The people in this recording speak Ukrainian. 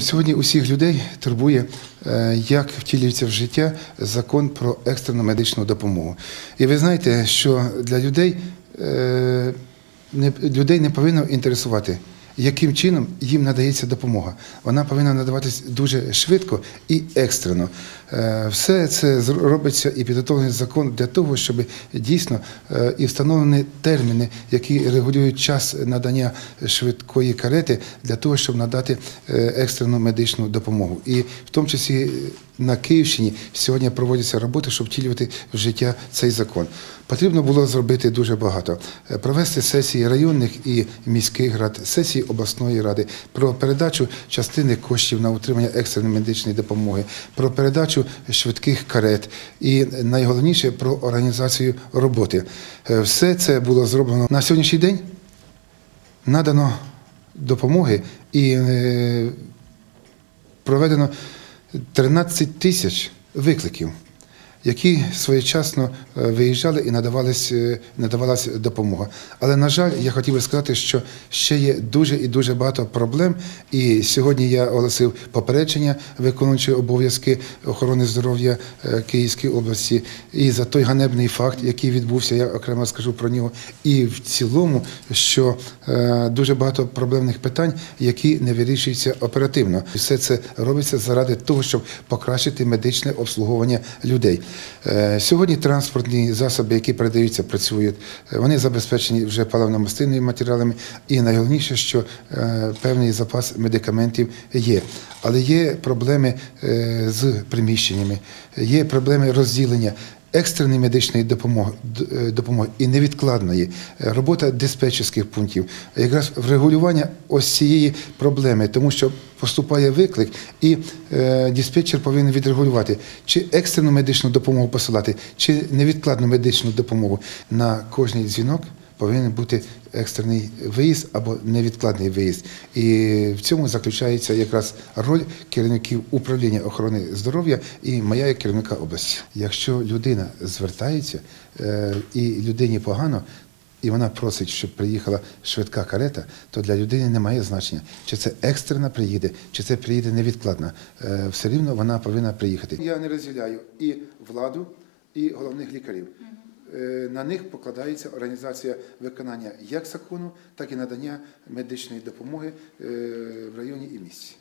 Сьогодні усіх людей турбує, е, як втілюється в життя закон про екстрену медичну допомогу. І ви знаєте, що для людей, е, людей не повинно інтересувати, яким чином їм надається допомога. Вона повинна надаватись дуже швидко і екстрено. Е, Все це робиться і підготовлений закон для того, щоб дійсно е, і встановлені терміни, які регулюють час надання швидкої карети для того, щоб надати е, екстрену медичну допомогу. І в тому числі на Київщині сьогодні проводяться роботи, щоб втілювати в життя цей закон. Потрібно було зробити дуже багато: Е, провести сесії районних і міських рад, сесії обласної ради про передачу частини коштів на утримання екстреної медичної допомоги, про передачу швидких карет і найголовніше про організацію роботи. Е, Все це було зроблено на сьогоднішній день. Надано допомоги і е, проведено 13 тисяч викликів, які своєчасно е, виїжджали і е, надавалась допомога. Але, на жаль, я хотів би сказати, що ще є дуже і дуже багато проблем. І сьогодні я оголосив попередження виконуючи обов'язки охорони здоров'я е, Київської області. І за той ганебний факт, який відбувся, я окремо скажу про нього. І в цілому, що дуже багато проблемних питань, які не вирішуються оперативно. Все це робиться заради того, щоб покращити медичне обслуговування людей. Е, Сьогодні транспортні засоби, які передаються, працюють. Е, Вони забезпечені вже паливно-мастильними матеріалами, і найголовніше, що е, певний запас медикаментів є. Але є проблеми з приміщеннями, є проблеми розділення. Екстреної медичної допомоги, е, допомоги і невідкладної е, робота диспетчерських пунктів, якраз врегулювання ось цієї проблеми, тому що поступає виклик, і е, диспетчер повинен відрегулювати, чи екстрену медичну допомогу посилати, чи невідкладну медичну допомогу на кожний дзвінок. Повинен бути екстрений виїзд або невідкладний виїзд, і в цьому заключається якраз роль керівників управління охорони здоров'я і моя як керівника області. Якщо людина звертається е, і людині погано, і вона просить, щоб приїхала швидка карета, то для людини немає значення, чи це екстрена приїде, чи це приїде невідкладна. Е, Все рівно вона повинна приїхати. Я не розділяю і владу, і головних лікарів. Е, На них покладається організація виконання як закону, так і надання медичної допомоги е, в районі і місті.